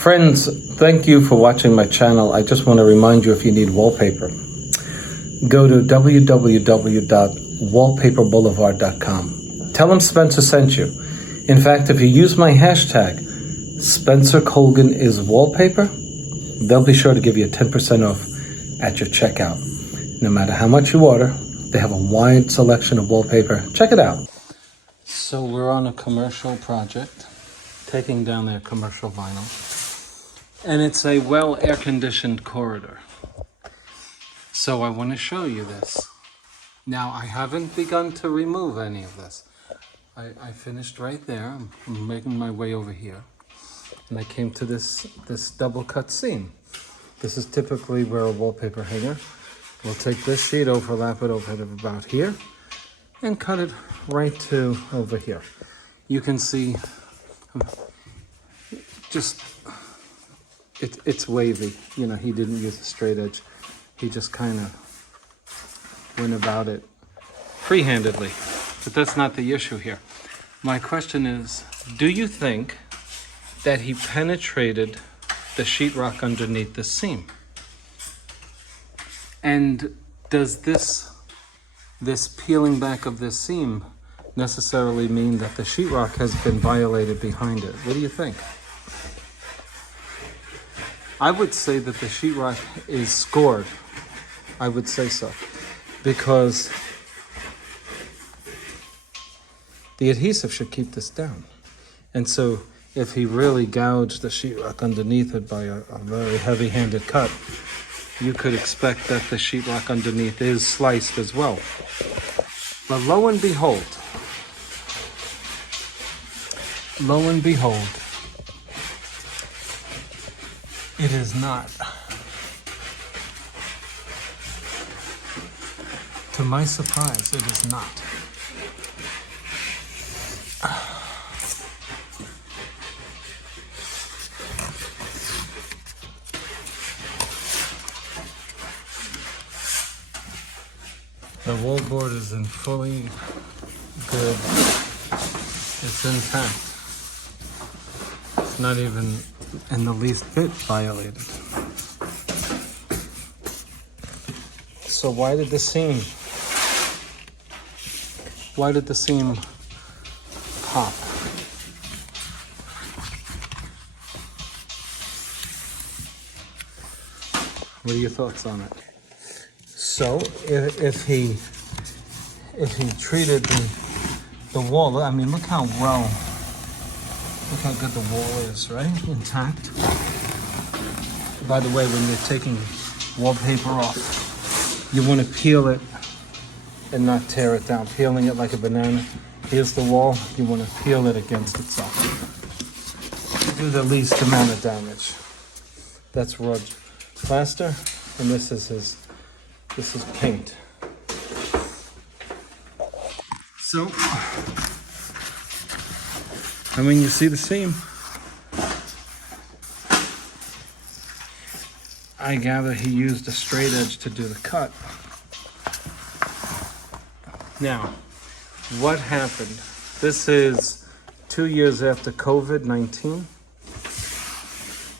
Friends, thank you for watching my channel. I just want to remind you, if you need wallpaper, go to www.wallpaperboulevard.com. Tell them Spencer sent you. In fact, if you use my hashtag, Spencer Colgan is wallpaper, they'll be sure to give you 10% off at your checkout. No matter how much you order, they have a wide selection of wallpaper. Check it out. So we're on a commercial project, taking down their commercial vinyl. And it's a well air-conditioned corridor. So I want to show you this. Now, I haven't begun to remove any of this. I finished right there. I'm making my way over here. And I came to this double cut seam. This is typically where a wallpaper hanger will take this sheet, overlap it over to about here, and cut it right to over here. You can see just it's wavy. You know, he didn't use a straight edge. He just kind of went about it free-handedly. But that's not the issue here. My question is, do you think that he penetrated the sheetrock underneath the seam? And does this peeling back of this seam necessarily mean that the sheetrock has been violated behind it? What do you think? I would say that the sheetrock is scored. I would say so. Because the adhesive should keep this down. And so if he really gouged the sheetrock underneath it by a very heavy-handed cut, you could expect that the sheetrock underneath is sliced as well. But lo and behold, it is not. To my surprise, it is not. The wall board is in fully good. It's intact. It's not even in the least bit violated. So why did the seam pop? What are your thoughts on it? So if he treated the wall, I mean, look how good the wall is, right? Intact. By the way, when you're taking wallpaper off, you want to peel it and not tear it down. Peeling it like a banana. Here's the wall. You want to peel it against itself. Do the least amount of damage. That's raw plaster, and this is paint. So, I mean, you see the seam. I gather he used a straight edge to do the cut. Now, what happened? This is 2 years after COVID-19.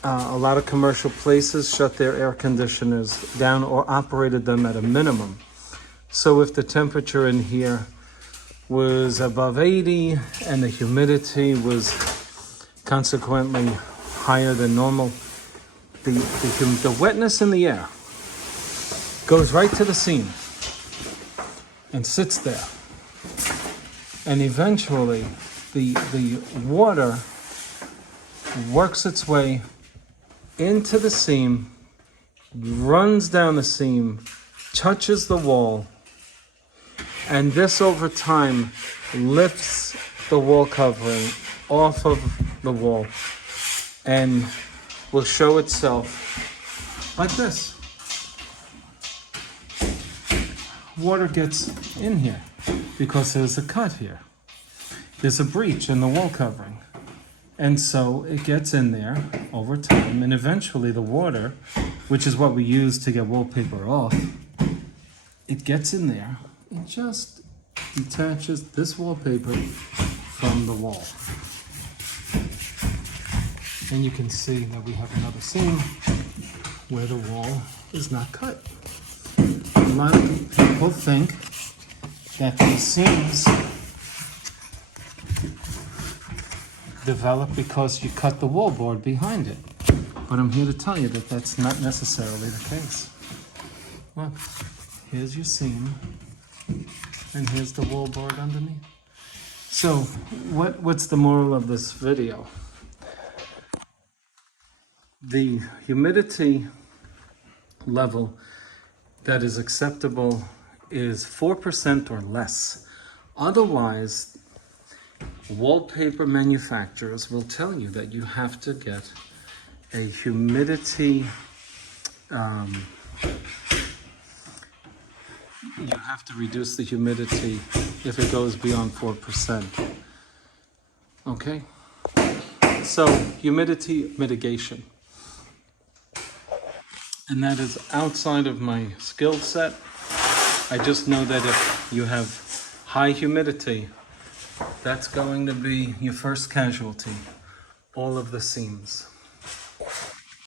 A lot of commercial places shut their air conditioners down or operated them at a minimum. So if the temperature in here was above 80 and the humidity was consequently higher than normal, the wetness in the air goes right to the seam and sits there. And eventually the water works its way into the seam, runs down the seam, touches the wall, and this over time lifts the wall covering off of the wall and will show itself like this. Water gets in here because there's a cut here. There's a breach in the wall covering. And so it gets in there over time, and eventually the water, which is what we use to get wallpaper off, it gets in there. It just detaches this wallpaper from the wall. And you can see that we have another seam where the wall is not cut. A lot of people think that these seams develop because you cut the wallboard behind it. But I'm here to tell you that that's not necessarily the case. Look, here's your seam, and here's the wallboard underneath. So, what's the moral of this video? The humidity level that is acceptable is 4% or less. Otherwise, wallpaper manufacturers will tell you that you have to get a humidity, you have to reduce the humidity if it goes beyond 4%. Okay? So, humidity mitigation. And that is outside of my skill set. I just know that if you have high humidity, that's going to be your first casualty, all of the seams.